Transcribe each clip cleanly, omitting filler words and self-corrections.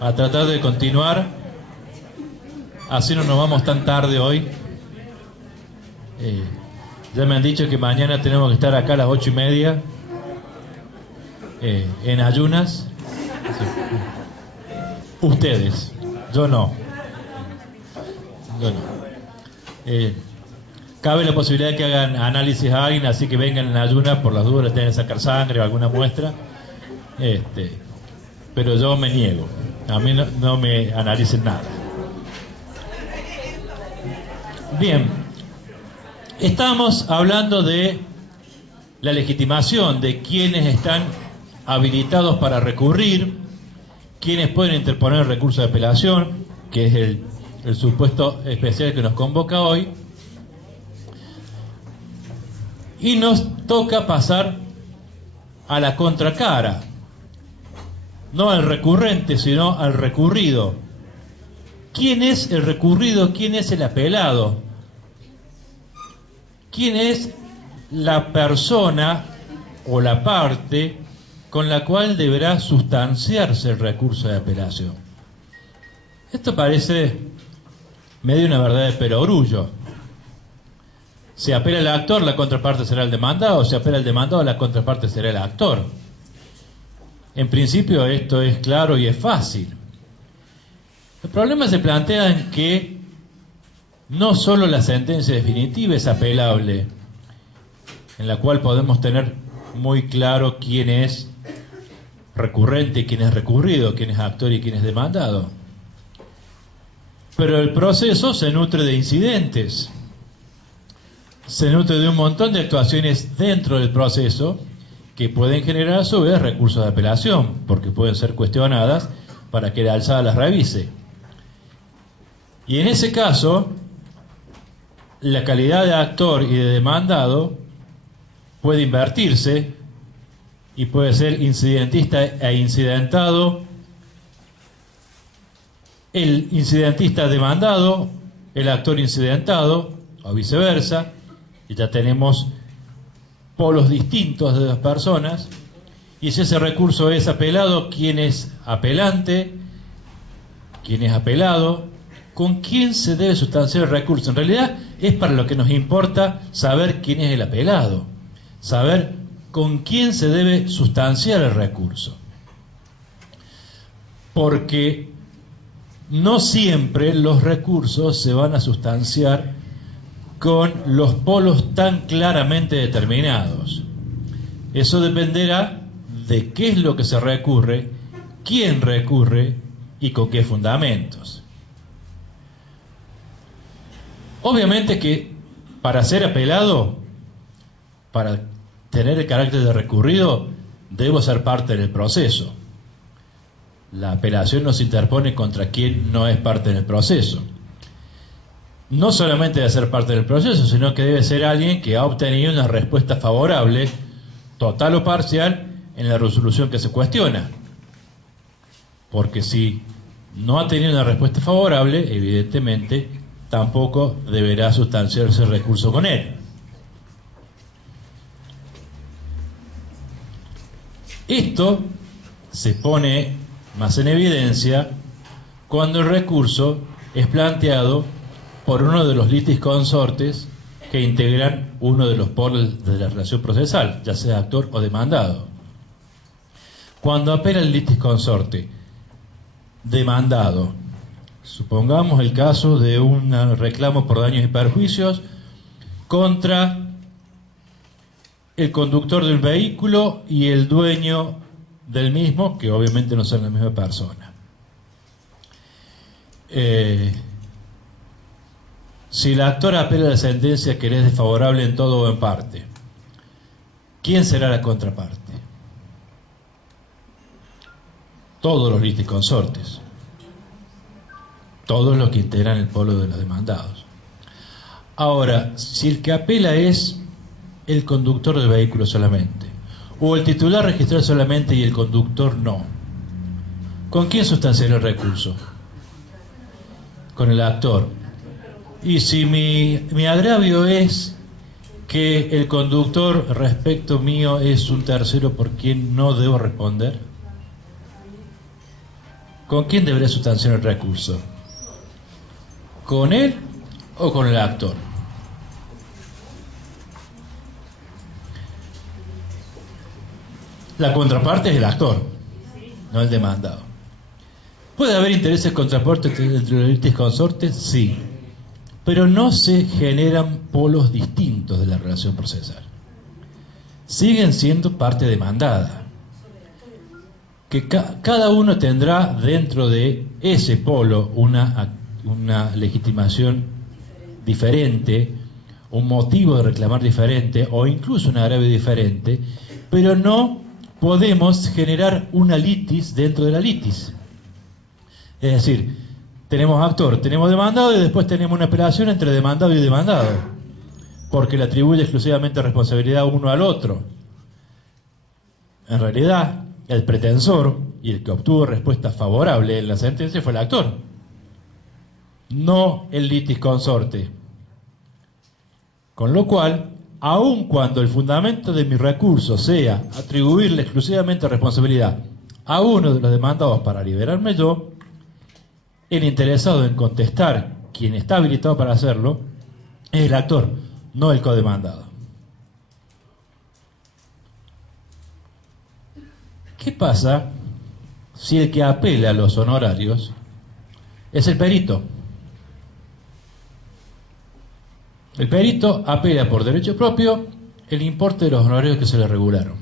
a tratar de continuar, así no nos vamos tan tarde hoy. Ya me han dicho que mañana tenemos que estar acá a las 8:30 en ayunas. Sí. Ustedes, yo no. Cabe la posibilidad de que hagan análisis a alguien, así que vengan en ayunas por las dudas, les tienen que sacar sangre o alguna muestra. Pero yo me niego. A mí no me analicen nada. Bien, estamos hablando de la legitimación de quienes están habilitados para recurrir, quienes pueden interponer el recurso de apelación, que es el supuesto especial que nos convoca hoy. Y nos toca pasar a la contracara, no al recurrente, sino al recurrido. ¿Quién es el recurrido? ¿Quién es el apelado? ¿Quién es la persona o la parte con la cual deberá sustanciarse el recurso de apelación? Esto parece medio una verdad de perogrullo. Si apela el actor, la contraparte será el demandado; si apela el demandado, la contraparte será el actor. En principio esto es claro y es fácil. El problema se plantea en que no solo la sentencia definitiva es apelable, en la cual podemos tener muy claro quién es recurrente, quién es recurrido, quién es actor y quién es demandado, pero el proceso se nutre de incidentes, se nutre de un montón de actuaciones dentro del proceso que pueden generar a su vez recursos de apelación, porque pueden ser cuestionadas para que la alzada las revise. Y en ese caso, la calidad de actor y de demandado puede invertirse y puede ser incidentista e incidentado, el incidentista demandado, el actor incidentado, o viceversa, y ya tenemos polos distintos de las personas. Y si ese recurso es apelado, ¿quién es apelante? ¿Quién es apelado? ¿Con quién se debe sustanciar el recurso? En realidad es para lo que nos importa saber quién es el apelado, saber con quién se debe sustanciar el recurso. Porque no siempre los recursos se van a sustanciar con los polos tan claramente determinados. Eso dependerá de qué es lo que se recurre, quién recurre y con qué fundamentos. Obviamente que para ser apelado, para tener el carácter de recurrido, debo ser parte del proceso. La apelación no se interpone contra quien no es parte del proceso. No solamente debe ser parte del proceso, sino que debe ser alguien que ha obtenido una respuesta favorable, total o parcial, en la resolución que se cuestiona. Porque si no ha tenido una respuesta favorable, evidentemente tampoco deberá sustanciarse el recurso con él. Esto se pone más en evidencia cuando el recurso es planteado por uno de los litis consortes que integran uno de los polos de la relación procesal, ya sea actor o demandado. Cuando apela el litis consorte demandado, supongamos el caso de un reclamo por daños y perjuicios contra el conductor del vehículo y el dueño del mismo, que obviamente no son la misma persona. Si el actor apela a la sentencia que le es desfavorable en todo o en parte, ¿quién será la contraparte? Todos los litisconsortes, todos los que integran el polo de los demandados. Ahora, si el que apela es el conductor del vehículo solamente, o el titular registral solamente y el conductor no, ¿con quién sustanciará el recurso? Con el actor. Y si mi agravio es que el conductor respecto mío es un tercero por quien no debo responder, ¿con quién deberá sustanciar el recurso? ¿Con él o con el actor? La contraparte es el actor, no el demandado. ¿Puede haber intereses contrapuestos entre los litis consortes? Sí, pero no se generan polos distintos de la relación procesal. Siguen siendo parte demandada. Que cada uno tendrá dentro de ese polo una legitimación diferente, un motivo de reclamar diferente o incluso un agravio diferente, pero no podemos generar una litis dentro de la litis. Es decir, tenemos actor, tenemos demandado y después tenemos una apelación entre demandado y demandado, porque le atribuye exclusivamente responsabilidad uno al otro. En realidad, el pretensor y el que obtuvo respuesta favorable en la sentencia fue el actor, no el litis consorte. Con lo cual, aun cuando el fundamento de mi recurso sea atribuirle exclusivamente responsabilidad a uno de los demandados para liberarme yo, el interesado en contestar, quien está habilitado para hacerlo, es el actor, no el codemandado. ¿Qué pasa si el que apela a los honorarios es el perito? El perito apela por derecho propio el importe de los honorarios que se le regularon.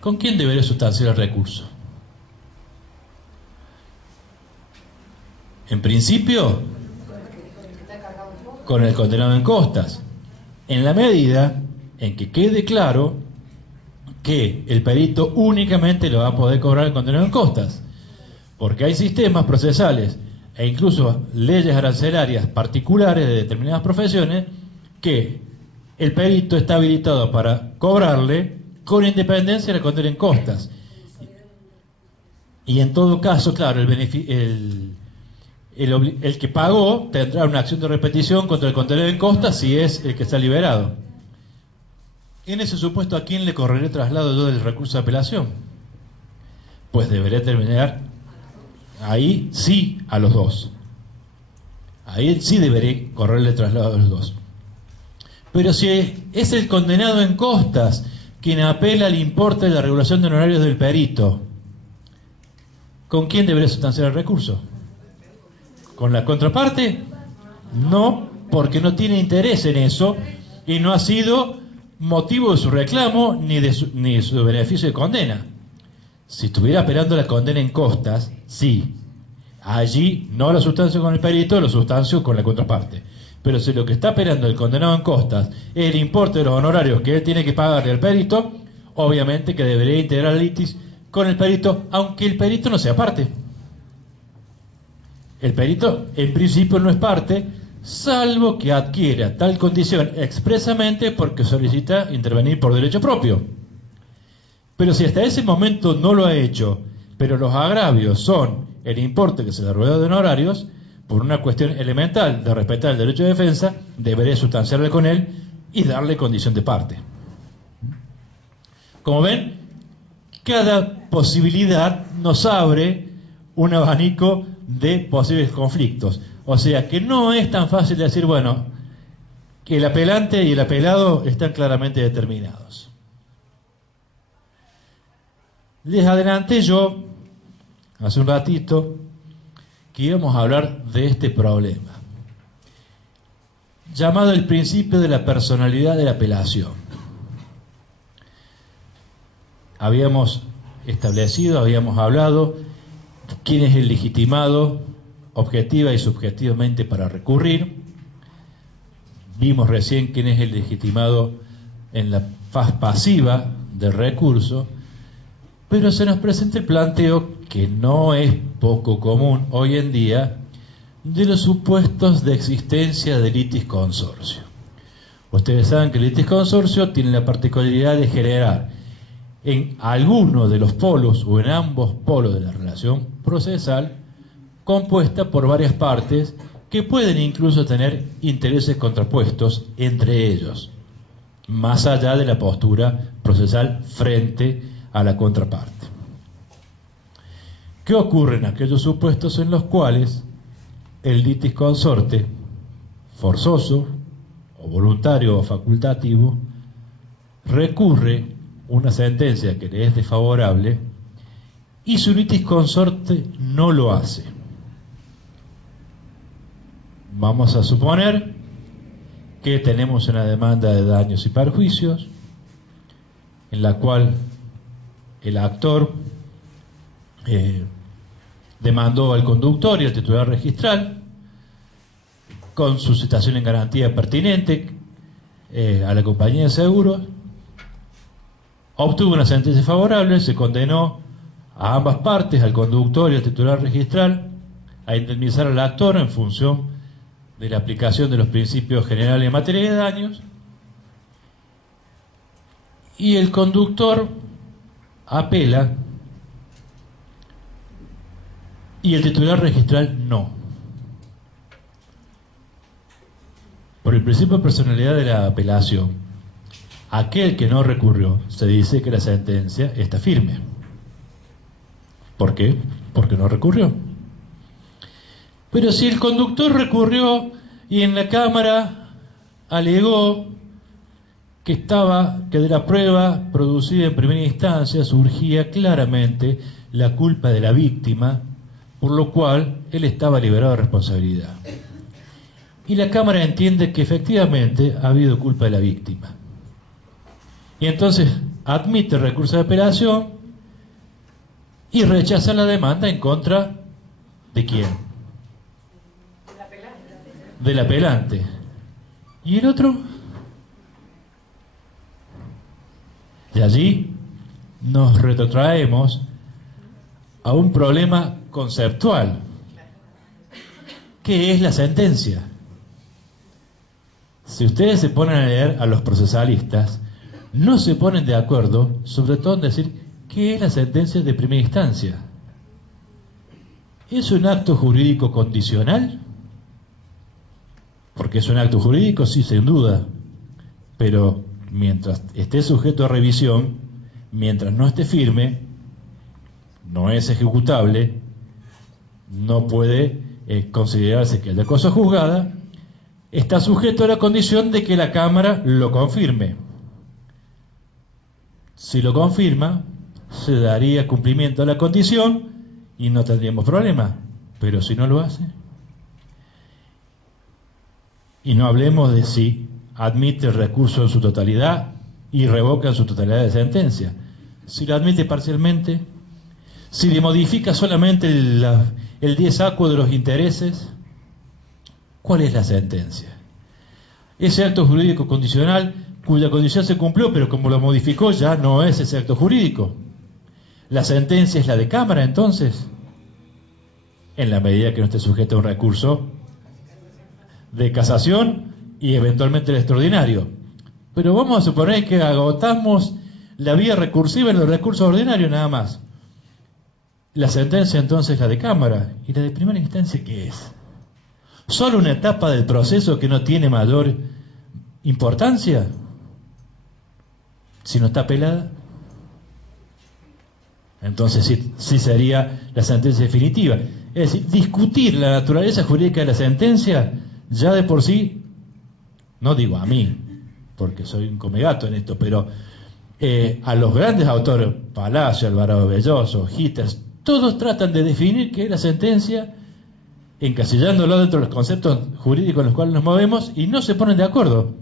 ¿Con quién debería sustanciar el recurso? En principio, con el condenado en costas, en la medida en que quede claro que el perito únicamente lo va a poder cobrar el condenado en costas, porque hay sistemas procesales e incluso leyes arancelarias particulares de determinadas profesiones que el perito está habilitado para cobrarle con independencia de la condena en costas. Y en todo caso, claro, el que pagó tendrá una acción de repetición contra el condenado en costas si es el que está liberado. En ese supuesto, ¿a quién le correré traslado yo del recurso de apelación? Pues deberé terminar ahí sí a los dos. Ahí sí deberé correrle traslado a los dos. Pero si es el condenado en costas quien apela al importe de la regulación de honorarios del perito, ¿con quién deberé sustanciar el recurso? ¿Con la contraparte? No, porque no tiene interés en eso y no ha sido motivo de su reclamo ni de su beneficio de condena. Si estuviera apelando la condena en costas, sí, allí no lo sustancio con el perito, lo sustancio con la contraparte. Pero si lo que está apelando el condenado en costas es el importe de los honorarios que él tiene que pagarle al perito, obviamente que debería integrar el litis con el perito, aunque el perito no sea parte. El perito en principio no es parte, salvo que adquiera tal condición expresamente porque solicita intervenir por derecho propio. Pero si hasta ese momento no lo ha hecho, pero los agravios son el importe que se le rueda de honorarios, por una cuestión elemental de respetar el derecho de defensa, debería sustanciarle con él y darle condición de parte. Como ven, cada posibilidad nos abre un abanico de posibles conflictos. O sea que no es tan fácil decir, bueno, que el apelante y el apelado están claramente determinados. Les adelanté yo, hace un ratito, que íbamos a hablar de este problema, llamado el principio de la personalidad de la apelación. Habíamos establecido, habíamos hablado quién es el legitimado objetiva y subjetivamente para recurrir. Vimos recién quién es el legitimado en la faz pasiva del recurso, pero se nos presenta el planteo, que no es poco común hoy en día, de los supuestos de existencia de litis consorcio. Ustedes saben que el litis consorcio tiene la particularidad de generar en alguno de los polos o en ambos polos de la relación procesal compuesta por varias partes que pueden incluso tener intereses contrapuestos entre ellos, más allá de la postura procesal frente a la contraparte. ¿Qué ocurre en aquellos supuestos en los cuales el litis consorte, forzoso, o voluntario o facultativo, recurre una sentencia que le es desfavorable y su litis consorte no lo hace? Vamos a suponer que tenemos una demanda de daños y perjuicios en la cual el actor demandó al conductor y al titular registral con su citación en garantía pertinente a la compañía de seguros, obtuvo una sentencia favorable, se condenó a ambas partes, al conductor y al titular registral, a indemnizar al actor en función de la aplicación de los principios generales en materia de daños, y el conductor apela y el titular registral no. Por el principio de personalidad de la apelación, aquel que no recurrió, se dice que la sentencia está firme. ¿Por qué? Porque no recurrió. Pero si el conductor recurrió y en la Cámara alegó que de la prueba producida en primera instancia surgía claramente la culpa de la víctima, por lo cual él estaba liberado de responsabilidad. Y la Cámara entiende que efectivamente ha habido culpa de la víctima. Y entonces admite el recurso de apelación y rechaza la demanda en contra ¿de quién? Del apelante. ¿Y el otro? Y allí nos retrotraemos a un problema conceptual. ¿Qué es la sentencia? Si ustedes se ponen a leer a los procesalistas, no se ponen de acuerdo, sobre todo en decir ¿qué es la sentencia de primera instancia? ¿Es un acto jurídico condicional? Porque es un acto jurídico, sí, sin duda, pero mientras esté sujeto a revisión, mientras no esté firme, no es ejecutable, no puede considerarse que haya cosa juzgada, está sujeto a la condición de que la Cámara lo confirme. Si lo confirma, se daría cumplimiento a la condición y no tendríamos problema, pero si no lo hace, y no hablemos de si admite el recurso en su totalidad y revoca en su totalidad de sentencia, si lo admite parcialmente, si le modifica solamente el 10 acuo de los intereses, ¿cuál es la sentencia? Ese acto jurídico condicional cuya condición se cumplió, pero como lo modificó ya no es ese acto jurídico. ¿La sentencia es la de Cámara entonces? En la medida que no esté sujeto a un recurso de casación y eventualmente el extraordinario. Pero vamos a suponer que agotamos la vía recursiva en los recursos ordinarios nada más. La sentencia entonces es la de Cámara. ¿Y la de primera instancia qué es? ¿Solo una etapa del proceso que no tiene mayor importancia? Si no está apelada, entonces sí sería la sentencia definitiva. Es decir, discutir la naturaleza jurídica de la sentencia ya de por sí, no digo a mí, porque soy un comegato en esto, pero a los grandes autores, Palacio, Alvarado Belloso, Hitters, todos tratan de definir qué es la sentencia, encasillándolo dentro de los conceptos jurídicos en los cuales nos movemos, y no se ponen de acuerdo.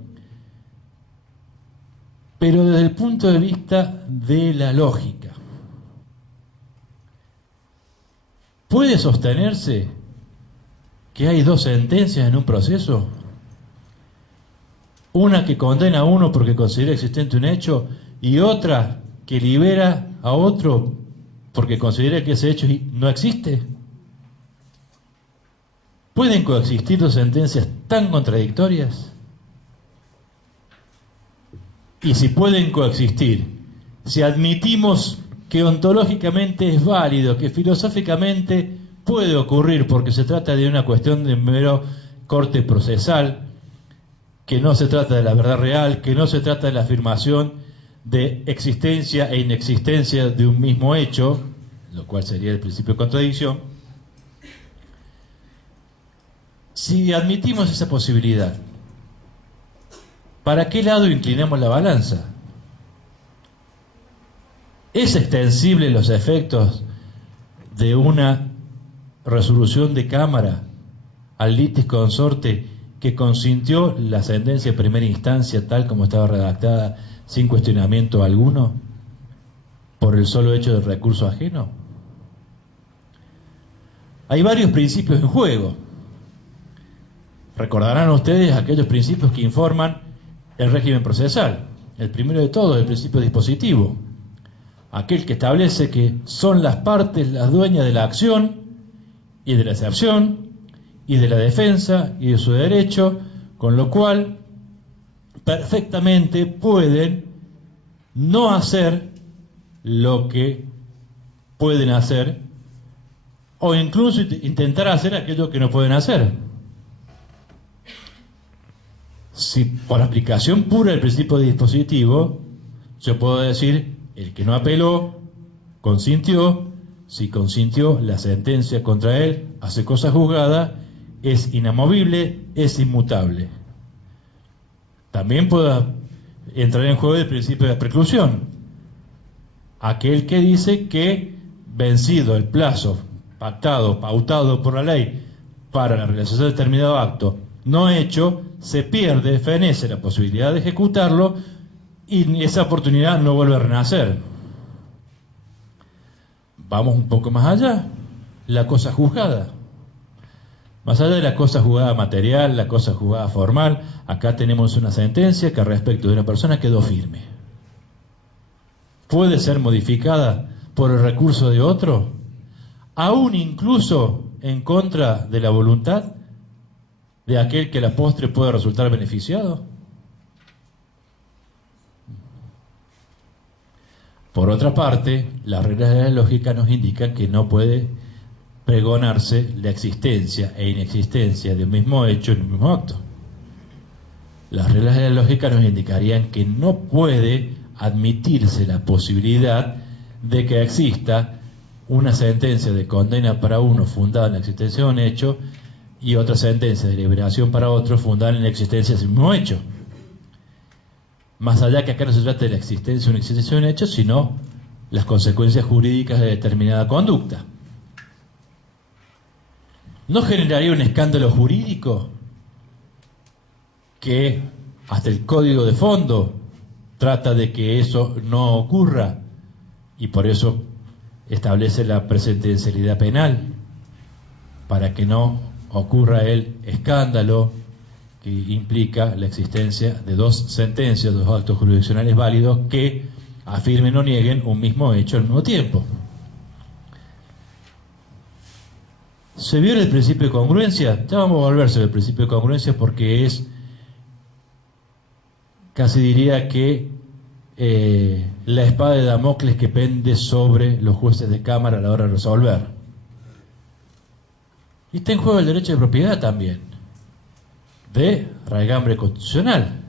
Pero desde el punto de vista de la lógica, ¿puede sostenerse que hay dos sentencias en un proceso? Una que condena a uno porque considera existente un hecho y otra que libera a otro porque considera que ese hecho no existe. ¿Pueden coexistir dos sentencias tan contradictorias? Y si pueden coexistir, si admitimos que ontológicamente es válido, que filosóficamente puede ocurrir porque se trata de una cuestión de mero corte procesal, que no se trata de la verdad real, que no se trata de la afirmación de existencia e inexistencia de un mismo hecho, lo cual sería el principio de contradicción. Si admitimos esa posibilidad, ¿para qué lado inclinamos la balanza? ¿Es extensible los efectos de una resolución de Cámara al litis consorte que consintió la sentencia de primera instancia tal como estaba redactada sin cuestionamiento alguno por el solo hecho del recurso ajeno? Hay varios principios en juego. Recordarán ustedes aquellos principios que informan el régimen procesal. El primero de todos, el principio dispositivo, aquel que establece que son las partes las dueñas de la acción y de la excepción y de la defensa y de su derecho, con lo cual perfectamente pueden no hacer lo que pueden hacer o incluso intentar hacer aquello que no pueden hacer. Si por aplicación pura del principio dispositivo, yo puedo decir, el que no apeló, consintió, si consintió, la sentencia contra él hace cosa juzgada, es inamovible, es inmutable. También puede entrar en juego el principio de preclusión, aquel que dice que vencido el plazo pactado, pautado por la ley para la realización de determinado acto no hecho, se pierde, fenece la posibilidad de ejecutarlo y esa oportunidad no vuelve a renacer. Vamos un poco más allá, la cosa juzgada. Más allá de la cosa juzgada material, la cosa juzgada formal, acá tenemos una sentencia que respecto de una persona quedó firme. ¿Puede ser modificada por el recurso de otro? Aún incluso en contra de la voluntad de aquel que a la postre puede resultar beneficiado. Por otra parte, las reglas de la lógica nos indican que no puede pregonarse la existencia e inexistencia de un mismo hecho en un mismo acto. Las reglas de la lógica nos indicarían que no puede admitirse la posibilidad de que exista una sentencia de condena para uno fundada en la existencia de un hecho y otra sentencia de liberación para otro fundada en la existencia de ese mismo hecho. Más allá que acá no se trata de la existencia o inexistencia de un hecho, sino las consecuencias jurídicas de determinada conducta. ¿No generaría un escándalo jurídico que hasta el código de fondo trata de que eso no ocurra y por eso establece la presentencialidad penal para que no ocurra el escándalo que implica la existencia de dos sentencias, dos actos jurisdiccionales válidos que afirmen o nieguen un mismo hecho al mismo tiempo? ¿Se viola el principio de congruencia? Ya vamos a volver sobre el principio de congruencia porque es, casi diría que la espada de Damocles que pende sobre los jueces de cámara a la hora de resolver. Y está en juego el derecho de propiedad también, de raigambre constitucional.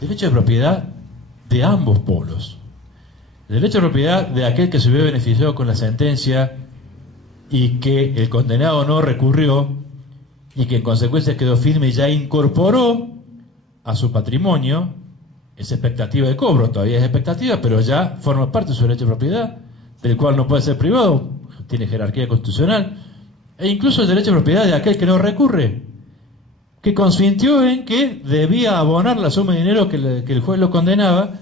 Derecho de propiedad de ambos polos. El derecho de propiedad de aquel que se vio beneficiado con la sentencia y que el condenado no recurrió y que en consecuencia quedó firme y ya incorporó a su patrimonio esa expectativa de cobro. Todavía es expectativa, pero ya forma parte de su derecho de propiedad, del cual no puede ser privado, tiene jerarquía constitucional. E incluso el derecho de propiedad de aquel que no recurre, que consintió en que debía abonar la suma de dinero que el juez lo condenaba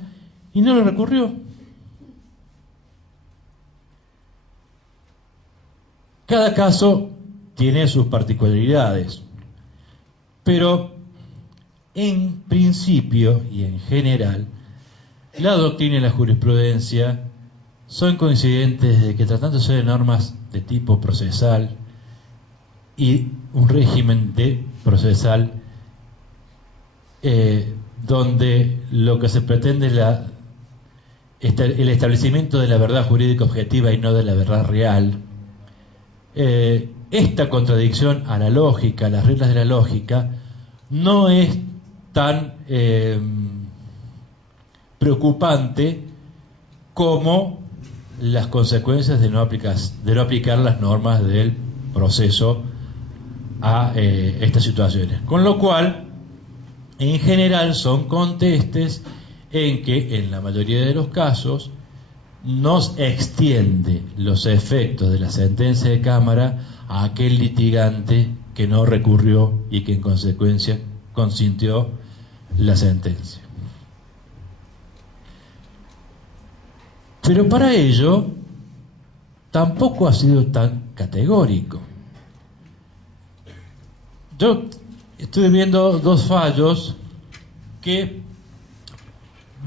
y no lo recurrió. Cada caso tiene sus particularidades, pero en principio y en general, la doctrina y la jurisprudencia son coincidentes de que tratándose de normas de tipo procesal y un régimen de procesal donde lo que se pretende es el establecimiento de la verdad jurídica objetiva y no de la verdad real, esta contradicción a la lógica, a las reglas de la lógica, no es tan preocupante como las consecuencias de no aplicar las normas del proceso a estas situaciones. Con lo cual, en general son contestes en que en la mayoría de los casos nos extiende los efectos de la sentencia de Cámara a aquel litigante que no recurrió y que en consecuencia consintió la sentencia. Pero para ello tampoco ha sido tan categórico. Yo estuve viendo dos fallos que,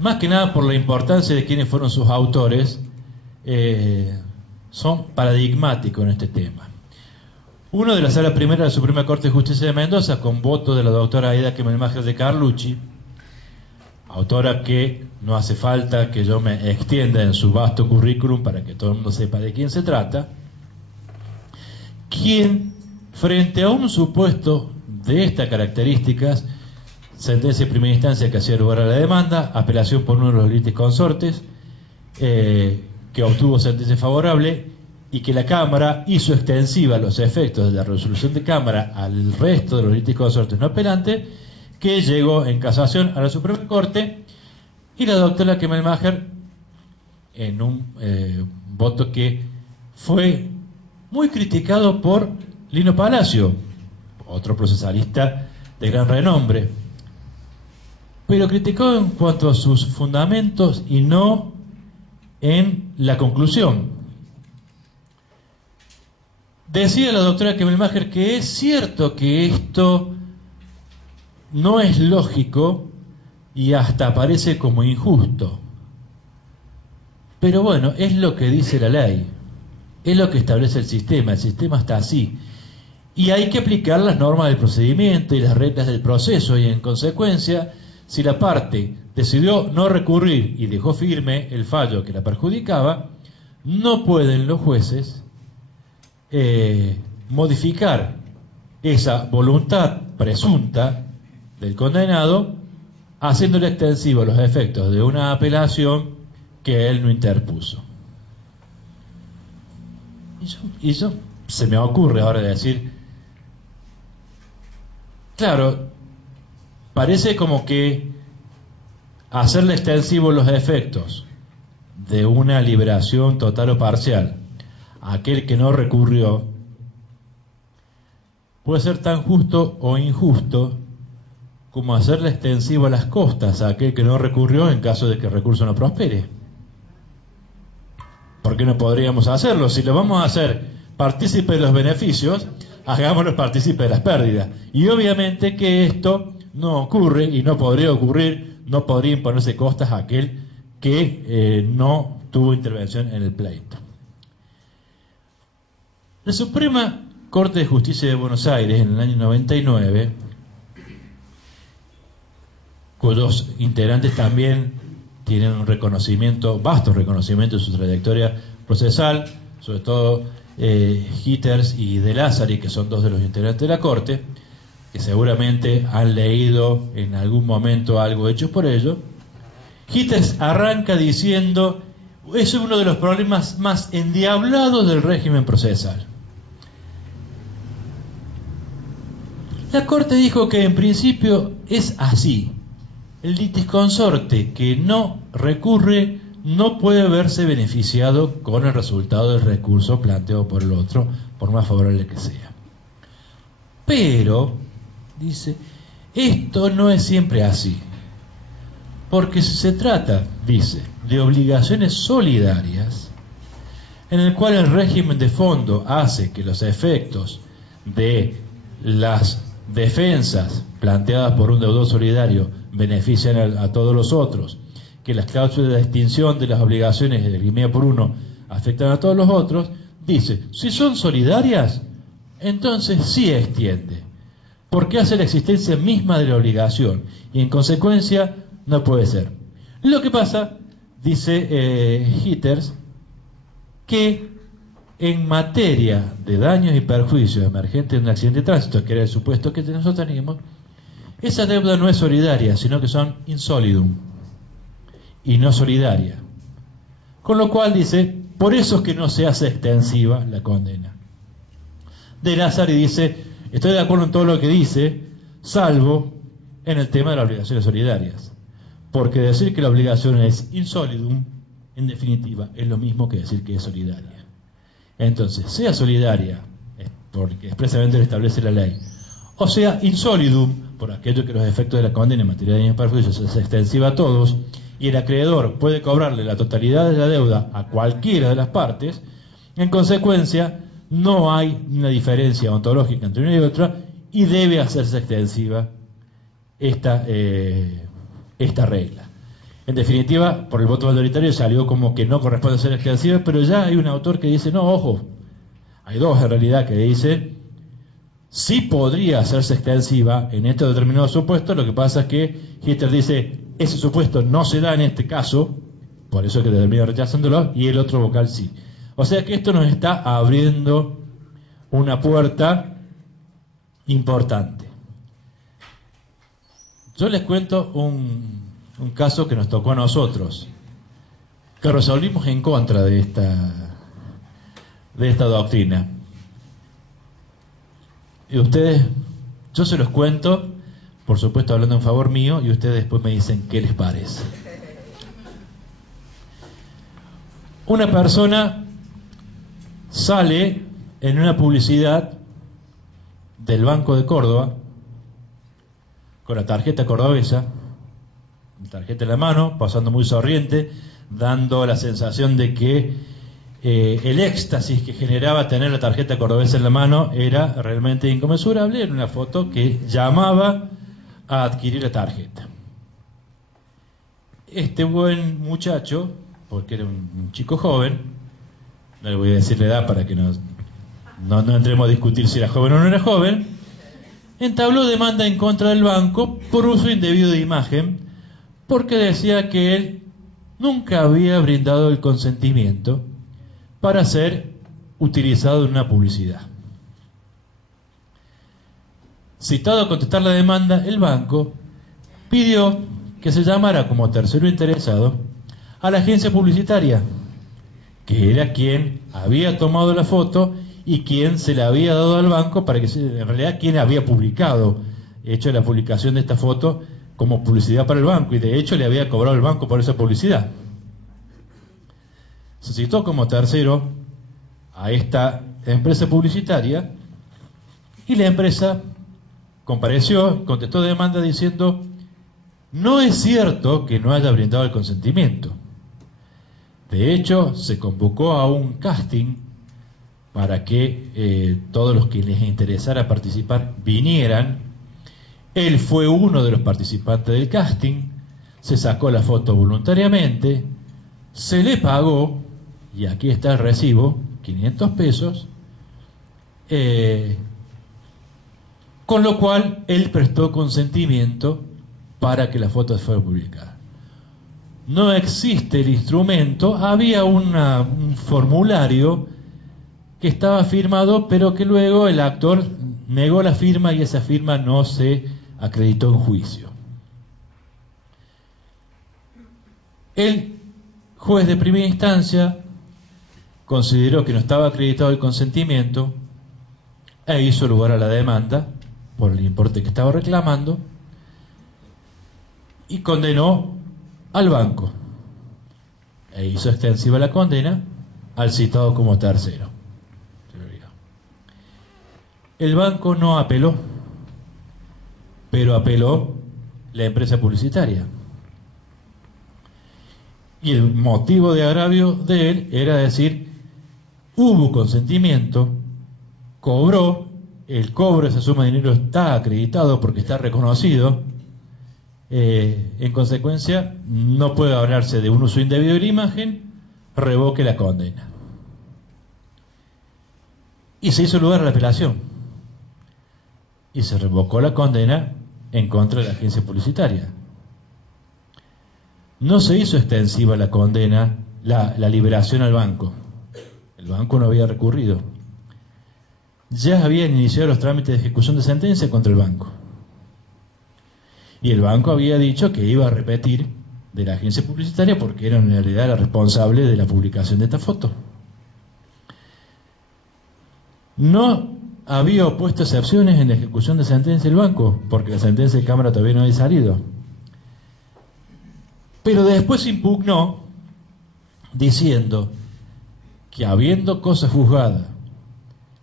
más que nada por la importancia de quiénes fueron sus autores, son paradigmáticos en este tema. Uno de la Sala Primera de la Suprema Corte de Justicia de Mendoza, con voto de la doctora Aida Kemelmacher de Carlucci, autora que no hace falta que yo me extienda en su vasto currículum para que todo el mundo sepa de quién se trata, quien, frente a un supuesto de estas características, sentencia de primera instancia que hacía lugar a la demanda, apelación por uno de los litisconsortes, que obtuvo sentencia favorable, y que la Cámara hizo extensiva los efectos de la resolución de Cámara al resto de los litisconsortes no apelantes, que llegó en casación a la Suprema Corte, y la doctora Kemelmacher, en un voto que fue muy criticado por Lino Palacio, otro procesalista de gran renombre, pero criticó en cuanto a sus fundamentos y no en la conclusión. Decía la doctora Kemelmacher que es cierto que esto no es lógico y hasta parece como injusto, pero bueno, es lo que dice la ley, es lo que establece el sistema está así, y hay que aplicar las normas del procedimiento y las reglas del proceso, y en consecuencia, si la parte decidió no recurrir y dejó firme el fallo que la perjudicaba, no pueden los jueces modificar esa voluntad presunta del condenado, haciéndole extensivo los efectos de una apelación que él no interpuso. Y eso se me ocurre ahora decir, claro, parece como que hacerle extensivos los efectos de una liberación total o parcial a aquel que no recurrió puede ser tan justo o injusto como hacerle extensivo las costas a aquel que no recurrió en caso de que el recurso no prospere. ¿Por qué no podríamos hacerlo? Si lo vamos a hacer partícipe de los beneficios, hagámoslo partícipe de las pérdidas. Y obviamente que esto no ocurre y no podría ocurrir, no podría imponerse costas a aquel que no tuvo intervención en el pleito. La Suprema Corte de Justicia de Buenos Aires, en el año 99, cuyos integrantes también tienen un reconocimiento, vasto reconocimiento de su trayectoria procesal, sobre todo Hitters y De Lázari, que son dos de los integrantes de la Corte, que seguramente han leído en algún momento algo hecho por ello. Hitters arranca diciendo: es uno de los problemas más endiablados del régimen procesal. La Corte dijo que en principio es así. El litisconsorte que no recurre no puede verse beneficiado con el resultado del recurso planteado por el otro, por más favorable que sea. Pero, dice, esto no es siempre así. Porque si se trata, dice, de obligaciones solidarias, en el cual el régimen de fondo hace que los efectos de las defensas planteadas por un deudor solidario benefician a todos los otros, que las cláusulas de extinción de las obligaciones esgrimidas por uno afectan a todos los otros, dice, si son solidarias, entonces sí extiende, porque hace la existencia misma de la obligación, y en consecuencia no puede ser. Lo que pasa, dice Hitters, que en materia de daños y perjuicios emergentes de un accidente de tránsito, que era el supuesto que nosotros teníamos, esa deuda no es solidaria, sino que son insolidum y no solidaria. Con lo cual, dice, por eso es que no se hace extensiva la condena. De Lázari dice, estoy de acuerdo en todo lo que dice, salvo en el tema de las obligaciones solidarias. Porque decir que la obligación es insolidum, en definitiva, es lo mismo que decir que es solidaria. Entonces, sea solidaria, porque expresamente lo establece la ley, o sea insolidum, por aquello que los efectos de la condena en materia de daños y perjuicios es extensiva a todos, y el acreedor puede cobrarle la totalidad de la deuda a cualquiera de las partes, en consecuencia, no hay una diferencia ontológica entre una y otra, y debe hacerse extensiva esta regla. En definitiva, por el voto mayoritario salió como que no corresponde ser extensiva, pero ya hay un autor que dice, no, ojo, hay dos en realidad que dicen, sí podría hacerse extensiva en estos determinados supuestos, lo que pasa es que Hitler dice, ese supuesto no se da en este caso, por eso es que termina rechazándolo, y el otro vocal sí. O sea que esto nos está abriendo una puerta importante. Yo les cuento un caso que nos tocó a nosotros, que resolvimos en contra de esta doctrina. Y ustedes, yo se los cuento, por supuesto hablando en favor mío, y ustedes después me dicen qué les parece. Una persona sale en una publicidad del Banco de Córdoba con la tarjeta cordobesa, la tarjeta en la mano, pasando muy sonriente, dando la sensación de que el éxtasis que generaba tener la tarjeta cordobesa en la mano era realmente inconmensurable. Era una foto que llamaba a adquirir la tarjeta. Este buen muchacho, porque era un chico joven, no le voy a decir la edad para que no entremos a discutir si era joven o no era joven, entabló demanda en contra del banco por uso indebido de imagen, porque decía que él nunca había brindado el consentimiento para ser utilizado en una publicidad. Citado a contestar la demanda, el banco pidió que se llamara como tercero interesado a la agencia publicitaria, que era quien había tomado la foto y quien se la había dado al banco para que en realidad quien había publicado, hecho la publicación de esta foto como publicidad para el banco, y de hecho le había cobrado el banco por esa publicidad. Se citó como tercero a esta empresa publicitaria y la empresa compareció, contestó demanda diciendo: no es cierto que no haya brindado el consentimiento. De hecho, se convocó a un casting para que todos los que les interesara participar vinieran. Él fue uno de los participantes del casting, se sacó la foto voluntariamente, se le pagó, y aquí está el recibo, 500 pesos, con lo cual él prestó consentimiento para que la foto fuera publicada. No existe el instrumento, había un formulario que estaba firmado, pero que luego el actor negó la firma y esa firma no se acreditó en juicio. El juez de primera instancia consideró que no estaba acreditado el consentimiento e hizo lugar a la demanda por el importe que estaba reclamando y condenó al banco e hizo extensiva la condena al citado como tercero. El banco no apeló, pero apeló la empresa publicitaria. Y el motivo de agravio de él era decir: hubo consentimiento, cobró, el cobro de esa suma de dinero está acreditado porque está reconocido, en consecuencia no puede hablarse de un uso indebido de la imagen, revoque la condena. Y se hizo lugar a la apelación y se revocó la condena en contra de la agencia publicitaria. No se hizo extensiva la condena, la liberación al banco. El banco no había recurrido. Ya habían iniciado los trámites de ejecución de sentencia contra el banco. Y el banco había dicho que iba a repetir de la agencia publicitaria porque era en realidad la responsable de la publicación de esta foto. No había opuesto excepciones en la ejecución de sentencia del banco, porque la sentencia de Cámara todavía no había salido. Pero después se impugnó diciendo que habiendo cosa juzgada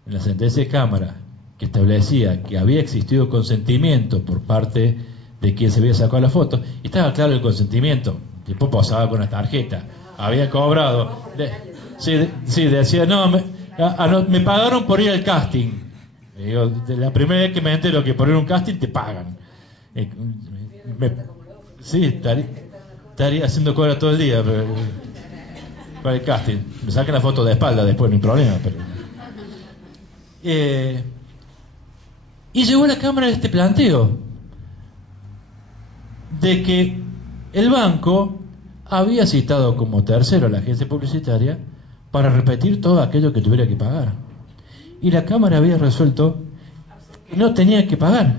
en la sentencia de Cámara que establecía que había existido consentimiento por parte de quien se había sacado la foto, y estaba claro el consentimiento, el tipo posaba con una tarjeta, había cobrado, sí, decía, no, me pagaron por ir al casting. Digo, la primera vez que me entero que por ir a un casting te pagan. Sí, estaría haciendo cobra todo el día para el casting. Me sacan la foto de espalda después, no hay problema. Pero... y llegó a la Cámara este planteo de que el banco había citado como tercero a la agencia publicitaria para repetir todo aquello que tuviera que pagar. Y la Cámara había resuelto que no tenía que pagar.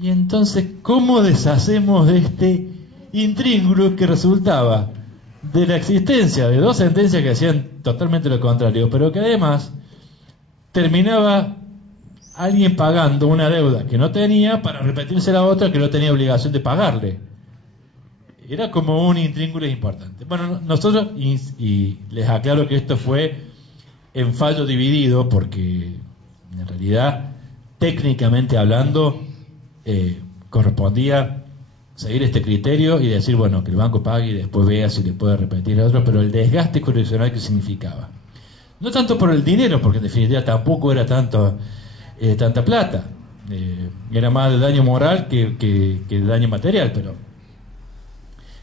Y entonces, ¿cómo deshacemos de este intríngulo que resultaba de la existencia de dos sentencias que hacían totalmente lo contrario, pero que además terminaba alguien pagando una deuda que no tenía para repetirse la otra que no tenía obligación de pagarle? Era como un intríngulo importante. Bueno, nosotros, y les aclaro que esto fue en fallo dividido, porque en realidad, técnicamente hablando, correspondía seguir este criterio y decir, bueno, que el banco pague y después vea si le puede repetir a otro, pero el desgaste jurisdiccional que significaba. No tanto por el dinero, porque en definitiva tampoco era tanta plata. Era más de daño moral que de daño material, pero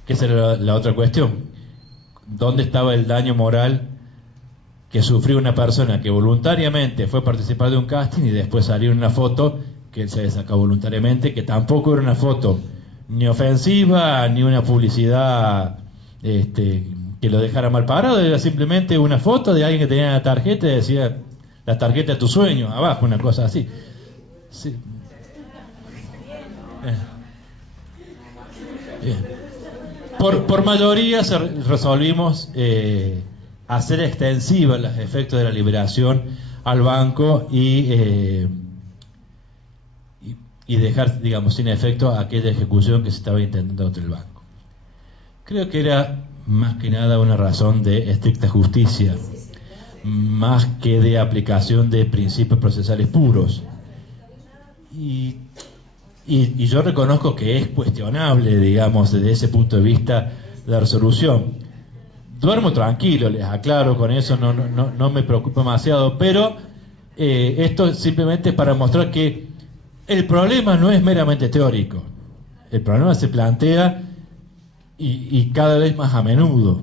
que esa era la otra cuestión. ¿Dónde estaba el daño moral que sufrió una persona que voluntariamente fue a participar de un casting y después salió una foto que él se había sacado voluntariamente, que tampoco era una foto ni ofensiva, ni una publicidad que lo dejara mal parado, era simplemente una foto de alguien que tenía la tarjeta y decía, la tarjeta de tu sueño, abajo, una cosa así. Sí. Por mayoría resolvimos hacer extensivos los efectos de la liberación al banco y dejar, digamos, sin efecto aquella ejecución que se estaba intentando contra el banco. Creo que era más que nada una razón de estricta justicia, más que de aplicación de principios procesales puros. Y yo reconozco que es cuestionable, digamos, desde ese punto de vista, la resolución. Duermo tranquilo, les aclaro, con eso no me preocupo demasiado, pero esto simplemente es para mostrar que el problema no es meramente teórico. El problema se plantea y cada vez más a menudo,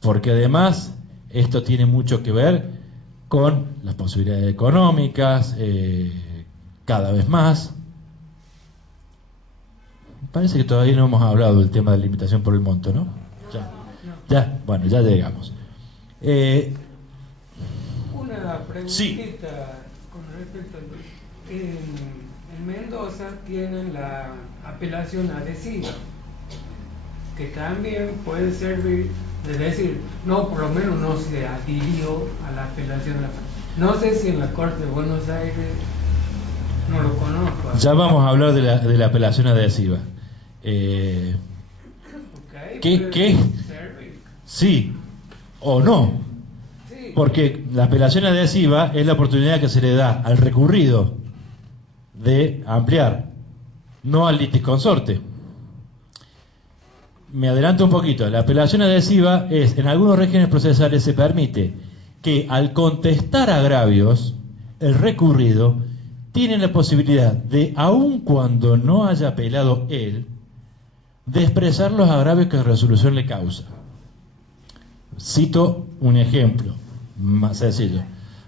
porque además esto tiene mucho que ver con las posibilidades económicas, cada vez más. Parece que todavía no hemos hablado del tema de la limitación por el monto, ¿no? Ya, bueno, ya llegamos. Una preguntita, sí. con respecto a... En Mendoza tienen la apelación adhesiva, que también puede servir de decir, no, por lo menos no se adhirió a la apelación. No sé si en la Corte de Buenos Aires, no lo conozco. Ya vamos a hablar de la apelación adhesiva. Okay, ¿Qué? Sí o no. Sí. Porque la apelación adhesiva es la oportunidad que se le da al recurrido de ampliar, no al litisconsorte. Me adelanto un poquito. La apelación adhesiva es, en algunos regímenes procesales se permite que al contestar agravios, el recurrido tiene la posibilidad de, aun cuando no haya apelado él, de expresar los agravios que la resolución le causa. Cito un ejemplo más sencillo.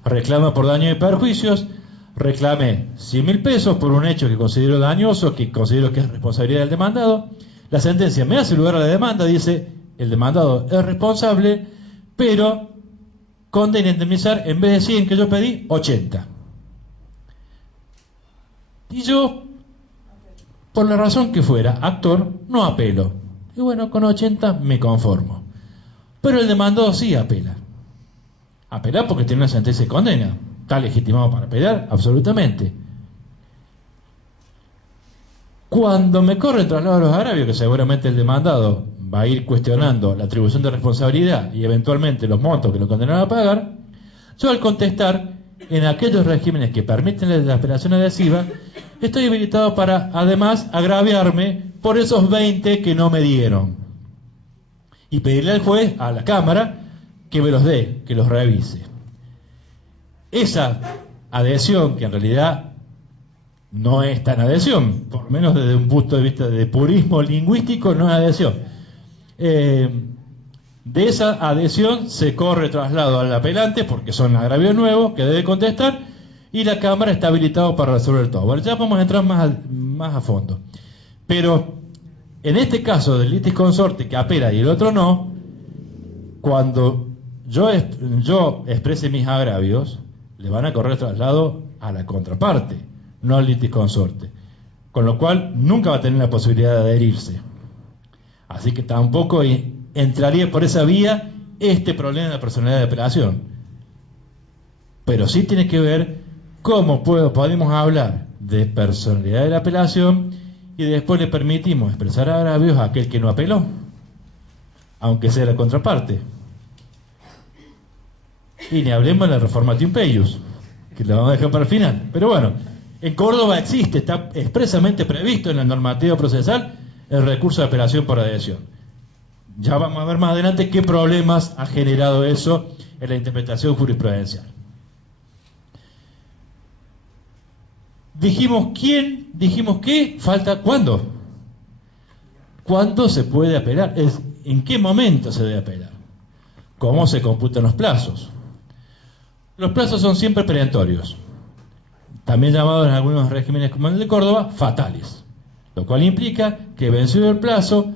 Reclama por daño y perjuicios. Reclamé 100.000 pesos por un hecho que considero dañoso, que considero que es responsabilidad del demandado. La sentencia me hace lugar a la demanda, dice el demandado es responsable, pero condena a indemnizar, en vez de 100 que yo pedí, 80. Y yo por la razón que fuera, actor, no apelo. Y bueno, con 80 me conformo. Pero el demandado sí apela. Apela porque tiene una sentencia de condena. ¿Está legitimado para apelar? Absolutamente. Cuando me corre el traslado a los agravios, que seguramente el demandado va a ir cuestionando la atribución de responsabilidad y eventualmente los montos que lo condenan a pagar, yo al contestar, en aquellos regímenes que permiten la apelación adhesiva, estoy habilitado para, además, agraviarme por esos 20 que no me dieron. Y pedirle al juez, a la Cámara, que me los dé, que los revise. Esa adhesión, que en realidad no es tan adhesión, por lo menos desde un punto de vista de purismo lingüístico, no es adhesión. De esa adhesión se corre traslado al apelante, porque son agravios nuevos que debe contestar, y la Cámara está habilitada para resolver todo. Bueno, ya vamos a entrar más a fondo. Pero en este caso del litis consorte que apela y el otro no, cuando yo exprese mis agravios, le van a correr traslado a la contraparte, no al litis consorte. Con lo cual nunca va a tener la posibilidad de adherirse. Así que tampoco entraría por esa vía este problema de la personalidad de apelación. Pero sí tiene que ver cómo podemos hablar de personalidad de la apelación y después le permitimos expresar agravios a aquel que no apeló, aunque sea la contraparte. Y ni hablemos de la reformatio impeius, que la vamos a dejar para el final. Pero bueno, en Córdoba existe, está expresamente previsto en la normativa procesal el recurso de apelación por adhesión. Ya vamos a ver más adelante qué problemas ha generado eso en la interpretación jurisprudencial. Dijimos quién, dijimos qué, falta cuándo. ¿Cuándo se puede apelar? ¿En qué momento se debe apelar? ¿Cómo se computan los plazos? Los plazos son siempre perentorios, también llamados en algunos regímenes como el de Córdoba, fatales, lo cual implica que vencido el plazo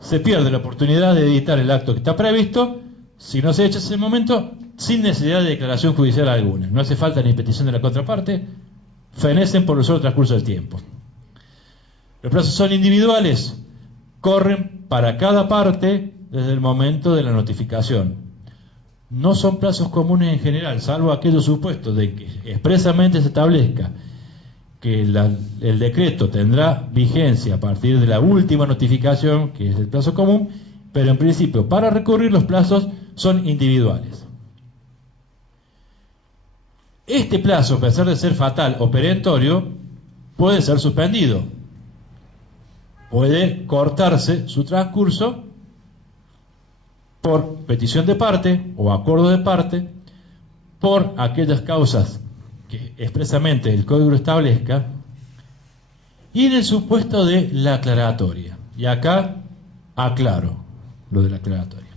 se pierde la oportunidad de editar el acto que está previsto, si no se echa ese momento, sin necesidad de declaración judicial alguna. No hace falta ni petición de la contraparte, fenecen por el solo transcurso del tiempo. Los plazos son individuales, corren para cada parte desde el momento de la notificación. No son plazos comunes en general, salvo aquellos supuestos de que expresamente se establezca que el decreto tendrá vigencia a partir de la última notificación, que es el plazo común, pero en principio para recurrir los plazos son individuales. Este plazo, a pesar de ser fatal o perentorio, puede ser suspendido. Puede cortarse su transcurso por petición de parte o acuerdo de parte, por aquellas causas que expresamente el Código establezca, y en el supuesto de la aclaratoria. Y acá aclaro lo de la aclaratoria.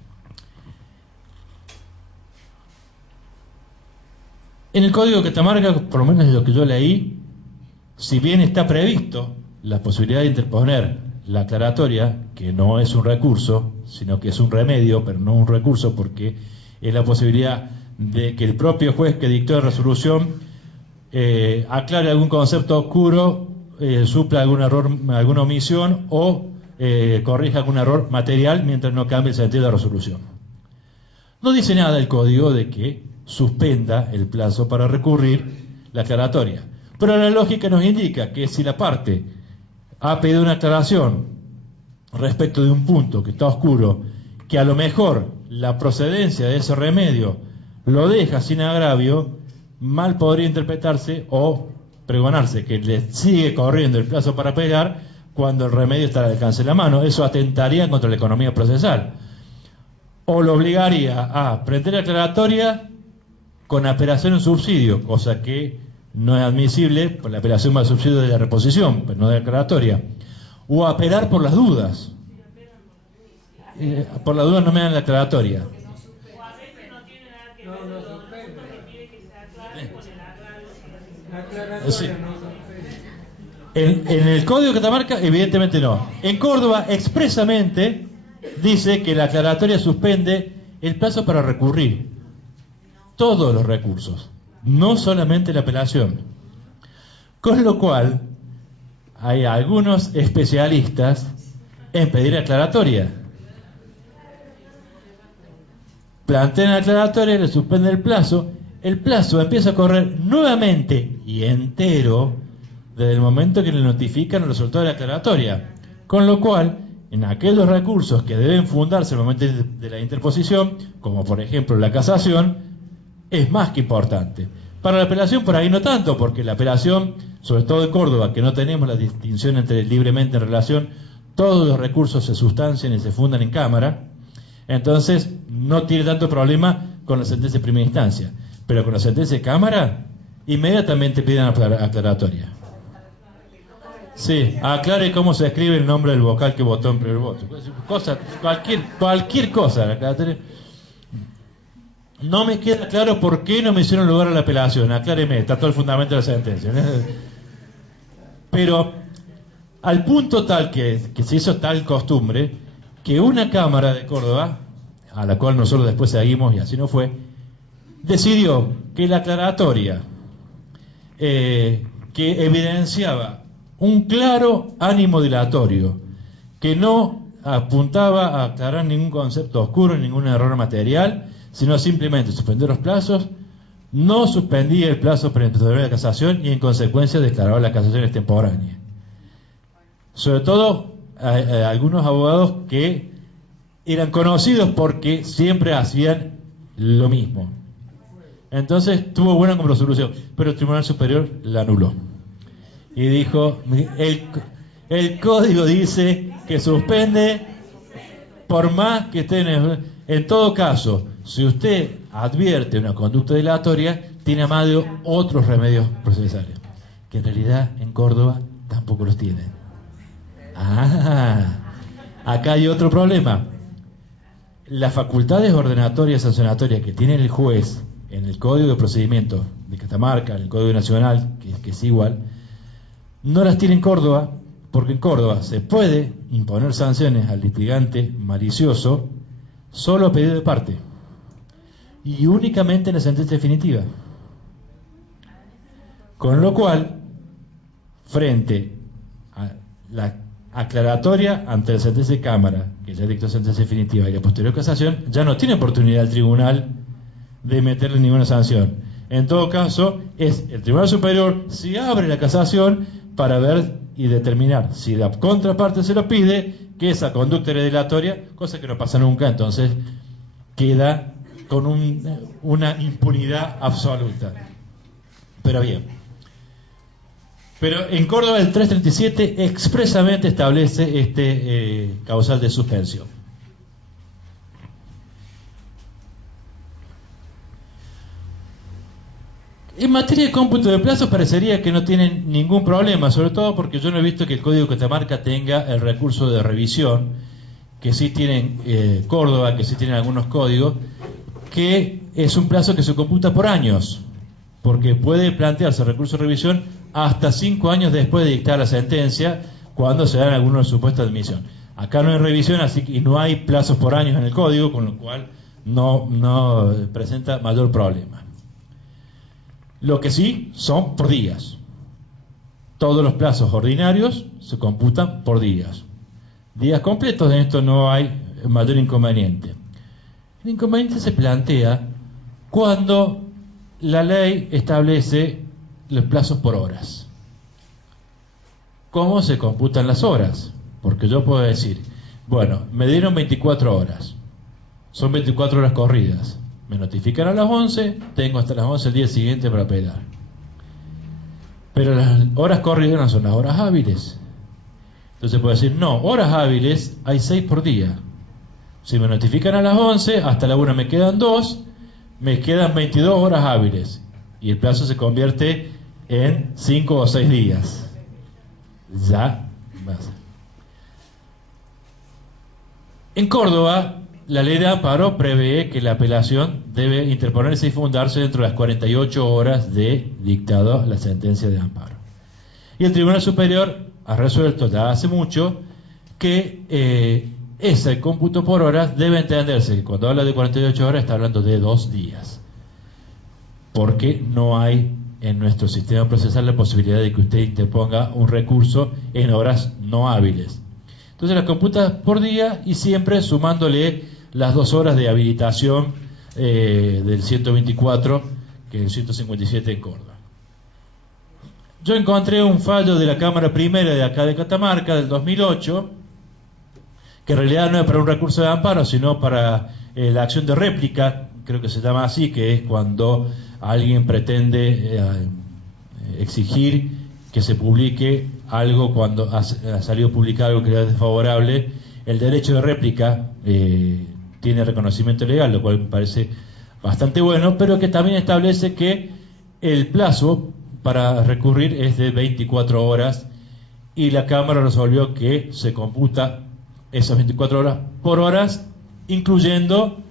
En el Código de Catamarca, por lo menos de lo que yo leí, si bien está previsto la posibilidad de interponer la aclaratoria, que no es un recurso, sino que es un remedio, pero no un recurso, porque es la posibilidad de que el propio juez que dictó la resolución aclare algún concepto oscuro, supla algún error, alguna omisión o corrija algún error material mientras no cambie el sentido de la resolución. No dice nada el Código de que suspenda el plazo para recurrir la aclaratoria, pero la lógica nos indica que si la parte ha pedido una aclaración respecto de un punto que está oscuro, que a lo mejor la procedencia de ese remedio lo deja sin agravio, mal podría interpretarse o pregonarse que le sigue corriendo el plazo para apelar cuando el remedio está al alcance de la mano. Eso atentaría contra la economía procesal. O lo obligaría a prender la aclaratoria con apelación en subsidio, cosa que no es admisible, por la apelación va al subsidio de la reposición, pero no de la aclaratoria. O apelar por las dudas. Por las dudas no me dan la aclaratoria. Sí. En el Código de Catamarca, evidentemente no. En Córdoba, expresamente, dice que la aclaratoria suspende el plazo para recurrir todos los recursos, no solamente la apelación. Con lo cual, hay algunos especialistas en pedir aclaratoria. Plantean aclaratoria, le suspenden el plazo empieza a correr nuevamente y entero desde el momento que le notifican el resultado de la aclaratoria. Con lo cual, en aquellos recursos que deben fundarse en el momento de la interposición, como por ejemplo la casación, es más que importante. Para la apelación por ahí no tanto, porque la apelación, sobre todo en Córdoba, que no tenemos la distinción entre libremente en relación, todos los recursos se sustancian y se fundan en Cámara, entonces no tiene tanto problema con la sentencia de primera instancia. Pero con la sentencia de Cámara, inmediatamente piden aclaratoria. Sí, aclare cómo se escribe el nombre del vocal que votó en primer voto. Cualquier cosa. La aclaratoria. No me queda claro por qué no me hicieron lugar a la apelación. Acláreme, está todo el fundamento de la sentencia. Pero al punto tal que se hizo tal costumbre, que una Cámara de Córdoba, a la cual nosotros después seguimos y así no fue, decidió que la aclaratoria que evidenciaba un claro ánimo dilatorio, que no apuntaba a aclarar ningún concepto oscuro, ningún error material, sino simplemente suspender los plazos, no suspendía el plazo preemptorio de la casación y en consecuencia declaraba la casación extemporánea. Sobre todo algunos abogados que eran conocidos porque siempre hacían lo mismo. Entonces tuvo buena como resolución, pero el Tribunal Superior la anuló. Y dijo, el código dice que suspende por más que esté en todo caso, si usted advierte una conducta dilatoria, tiene a mano otros remedios procesales, que en realidad en Córdoba tampoco los tienen. Acá hay otro problema. Las facultades ordenatorias y sancionatorias que tiene el juez en el Código de Procedimiento de Catamarca, en el Código Nacional, que es igual, no las tiene en Córdoba, porque en Córdoba se puede imponer sanciones al litigante malicioso solo a pedido de parte y únicamente en la sentencia definitiva. Con lo cual, frente a la aclaratoria ante la sentencia de Cámara, que ya dictó sentencia definitiva, y la posterior casación, ya no tiene oportunidad el tribunal de meterle ninguna sanción. En todo caso, es el Tribunal Superior si abre la casación para ver y determinar si la contraparte se lo pide, que esa conducta era dilatoria, cosa que no pasa nunca, entonces queda con una impunidad absoluta. Pero bien. Pero en Córdoba el 337 expresamente establece este causal de suspensión. En materia de cómputo de plazos parecería que no tienen ningún problema, sobre todo porque yo no he visto que el Código de Catamarca tenga el recurso de revisión, que sí tienen Córdoba, que sí tienen algunos códigos, que es un plazo que se computa por años, porque puede plantearse recurso de revisión hasta 5 años después de dictar la sentencia, cuando se dan algunos supuestos de admisión. Acá no hay revisión, así que no hay plazos por años en el código, con lo cual no presenta mayor problema. Lo que sí son por días. Todos los plazos ordinarios se computan por días. Días completos, en esto no hay mayor inconveniente. El inconveniente se plantea cuando la ley establece los plazos por horas. ¿Cómo se computan las horas? Porque yo puedo decir, bueno, me dieron 24 horas. Son 24 horas corridas. Me notifican a las 11, tengo hasta las 11 el día siguiente para apelar. Pero las horas corridas no son las horas hábiles. Entonces puedo decir, no, horas hábiles hay 6 por día. Si me notifican a las 11, hasta la 1 me quedan 2, me quedan 22 horas hábiles. Y el plazo se convierte en 5 o 6 días. Ya más. En Córdoba, la ley de amparo prevé que la apelación debe interponerse y fundarse dentro de las 48 horas de dictado la sentencia de amparo. Y el Tribunal Superior ha resuelto ya hace mucho que ese cómputo por horas debe entenderse que cuando habla de 48 horas está hablando de 2 días. Porque no hay en nuestro sistema procesal la posibilidad de que usted interponga un recurso en horas no hábiles. Entonces las computa por día y siempre sumándole las 2 horas de habilitación del 124, que es el 157 en Córdoba. Yo encontré un fallo de la Cámara Primera de acá de Catamarca del 2008, que en realidad no es para un recurso de amparo, sino para la acción de réplica, creo que se llama así, que es cuando alguien pretende exigir que se publique algo cuando ha salido publicado algo que le es desfavorable. El derecho de réplica tiene reconocimiento legal, lo cual me parece bastante bueno, pero que también establece que el plazo para recurrir es de 24 horas y la Cámara resolvió que se computa esas 24 horas por horas, incluyendo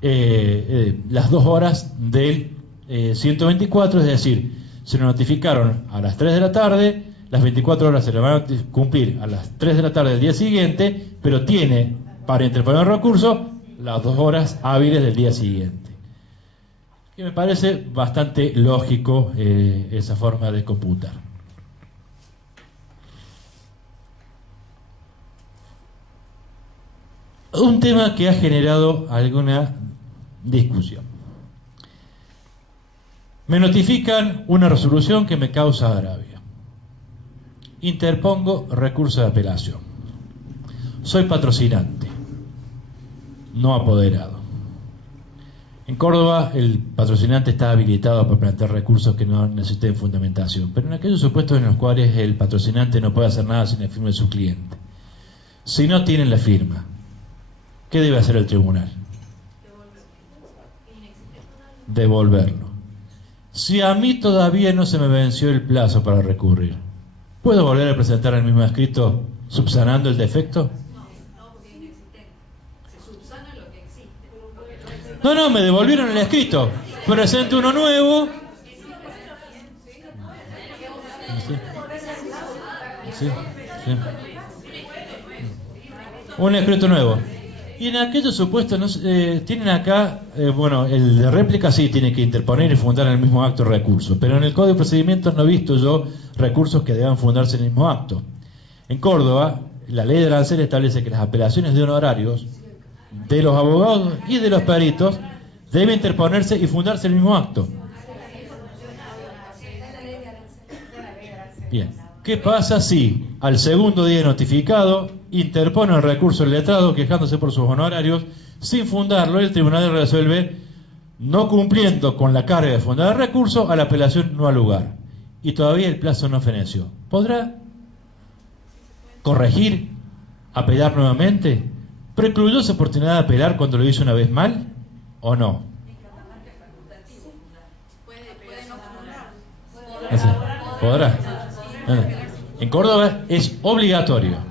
las 2 horas del 124, es decir, se lo notificaron a las 3 de la tarde, las 24 horas se le van a cumplir a las 3 de la tarde del día siguiente, pero tiene para interponer el recurso las 2 horas hábiles del día siguiente. Y me parece bastante lógico esa forma de computar. Un tema que ha generado alguna discusión. Me notifican una resolución que me causa agravio. Interpongo recurso de apelación. Soy patrocinante, no apoderado. En Córdoba el patrocinante está habilitado para plantear recursos que no necesiten fundamentación, pero en aquellos supuestos en los cuales el patrocinante no puede hacer nada sin la firma de su cliente. Si no tienen la firma, ¿qué debe hacer el tribunal? Devolverlo. Si a mí todavía no se me venció el plazo para recurrir, ¿puedo volver a presentar el mismo escrito subsanando el defecto? No, porque es inexistente. Se subsana lo que existe. No, me devolvieron el escrito. Presento uno nuevo. Sí. Un escrito nuevo. Y en aquellos supuestos tienen acá, bueno, el de réplica sí tiene que interponer y fundar en el mismo acto recurso, pero en el Código de Procedimientos no he visto yo recursos que deban fundarse en el mismo acto. En Córdoba, la ley de arancel establece que las apelaciones de honorarios de los abogados y de los peritos deben interponerse y fundarse en el mismo acto. Bien, ¿qué pasa si al segundo día notificado interpone el recurso el letrado quejándose por sus honorarios sin fundarlo? El tribunal resuelve no cumpliendo con la carga de fundar el recurso, a la apelación no ha lugar y todavía el plazo no feneció. ¿Podrá corregir, apelar nuevamente? ¿Precluyó su oportunidad de apelar cuando lo hizo una vez mal o no? ¿Podrá? En Córdoba es obligatorio.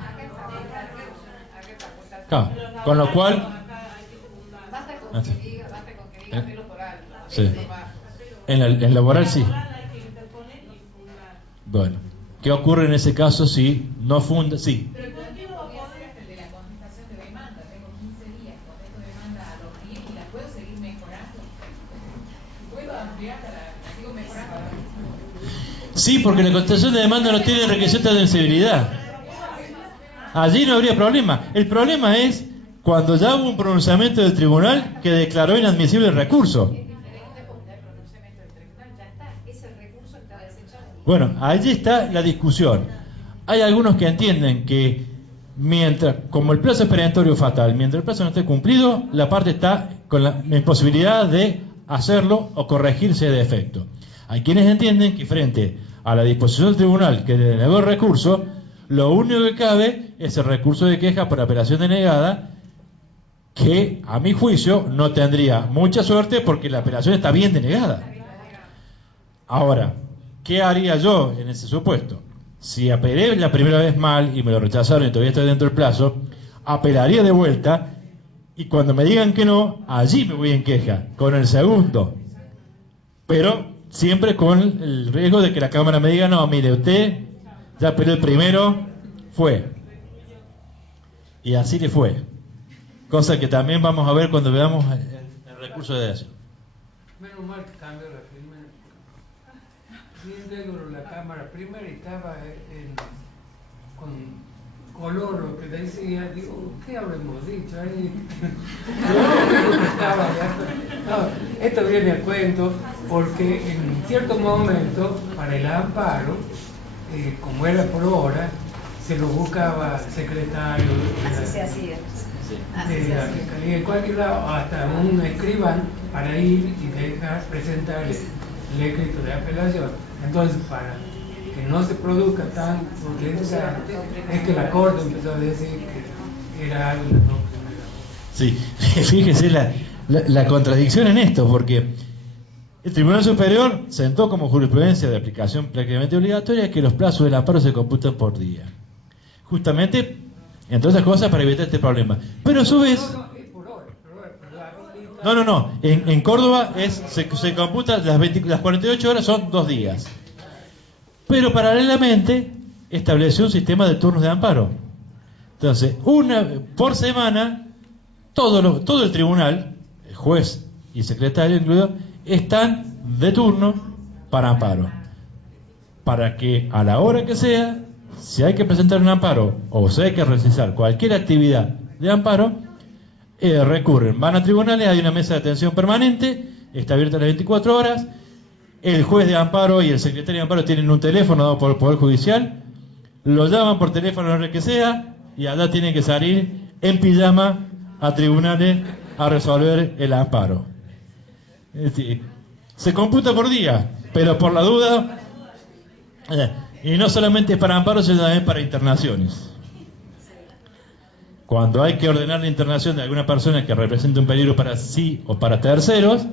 Claro, con lo cual sí. En laboral sí. Bueno, ¿qué ocurre en ese caso si no funda? Sí. Pero ¿por qué no pones el de la contestación de demanda? Tengo 15 días, contesto demanda a los 10 y la puedo seguir mejorando. Puedo ampliar, la sigo mejorando. Sí, porque la contestación de demanda no tiene requisito de admisibilidad. Allí no habría problema. El problema es cuando ya hubo un pronunciamiento del tribunal que declaró inadmisible el recurso. Bueno, allí está la discusión. Hay algunos que entienden que mientras, como el plazo es perentorio fatal, mientras el plazo no esté cumplido, la parte está con la imposibilidad de hacerlo o corregirse de defecto. Hay quienes entienden que frente a la disposición del tribunal que denegó el recurso, lo único que cabe es el recurso de queja por apelación denegada, que a mi juicio no tendría mucha suerte porque la apelación está bien denegada. Ahora, ¿qué haría yo en ese supuesto? Si apelé la primera vez mal y me lo rechazaron y todavía estoy dentro del plazo, apelaría de vuelta y cuando me digan que no, allí me voy en queja, con el segundo. Pero siempre con el riesgo de que la Cámara me diga, no, mire, usted ya apeló el primero, fue. Y así le fue. Cosa que también vamos a ver cuando veamos el recurso de acción. Menos mal que cambió la firma. sí integro la cámara primero y estaba con color lo que decía, digo, ¿qué habremos dicho ahí? No, esto viene a cuento porque en cierto momento para el amparo, como era por hora, se lo buscaba secretario Así se hacía. de la fiscalía en cualquier lado, hasta un escribano para ir y dejar presentar el escrito de apelación. Entonces, para que no se produzca tan urgencia, es que la Corte empezó a decir que era algo no primera. Sí, fíjese la contradicción en esto, porque el Tribunal Superior sentó como jurisprudencia de aplicación prácticamente obligatoria que los plazos del amparo se computan por día. Justamente, entre otras cosas, para evitar este problema. Pero a su vez... No. En Córdoba se computa las 48 horas son 2 días. Pero paralelamente estableció un sistema de turnos de amparo. Entonces, una por semana, todo el tribunal, el juez y secretario incluido, están de turno para amparo. Para que a la hora que sea, si hay que presentar un amparo o si hay que realizar cualquier actividad de amparo, recurren, van a tribunales, hay una mesa de atención permanente, está abierta las 24 horas, el juez de amparo y el secretario de amparo tienen un teléfono dado por el Poder Judicial, lo llaman por teléfono a la hora que sea y allá tienen que salir en pijama a tribunales a resolver el amparo. Es decir, se computa por día, pero por la duda, y no solamente para amparos, sino también para internaciones. Cuando hay que ordenar la internación de alguna persona que represente un peligro para sí o para terceros,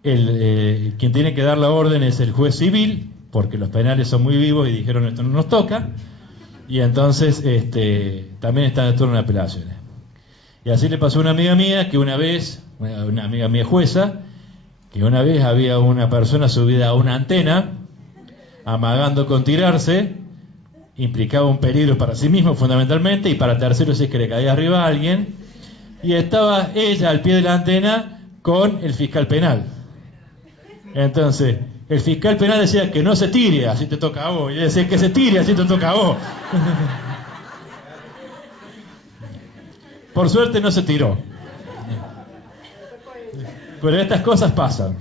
quien tiene que dar la orden es el juez civil, porque los penales son muy vivos y dijeron esto no nos toca, y entonces también está en el turno de apelaciones. Y así le pasó a una amiga mía, que una amiga mía jueza, que una vez había una persona subida a una antena, amagando con tirarse, implicaba un peligro para sí mismo fundamentalmente y para terceros si es que le caía arriba a alguien, y estaba ella al pie de la antena con el fiscal penal. Entonces el fiscal penal decía que no se tire, así te toca a vos, y ella decía que se tire, así te toca a vos. Por suerte no se tiró, pero estas cosas pasan.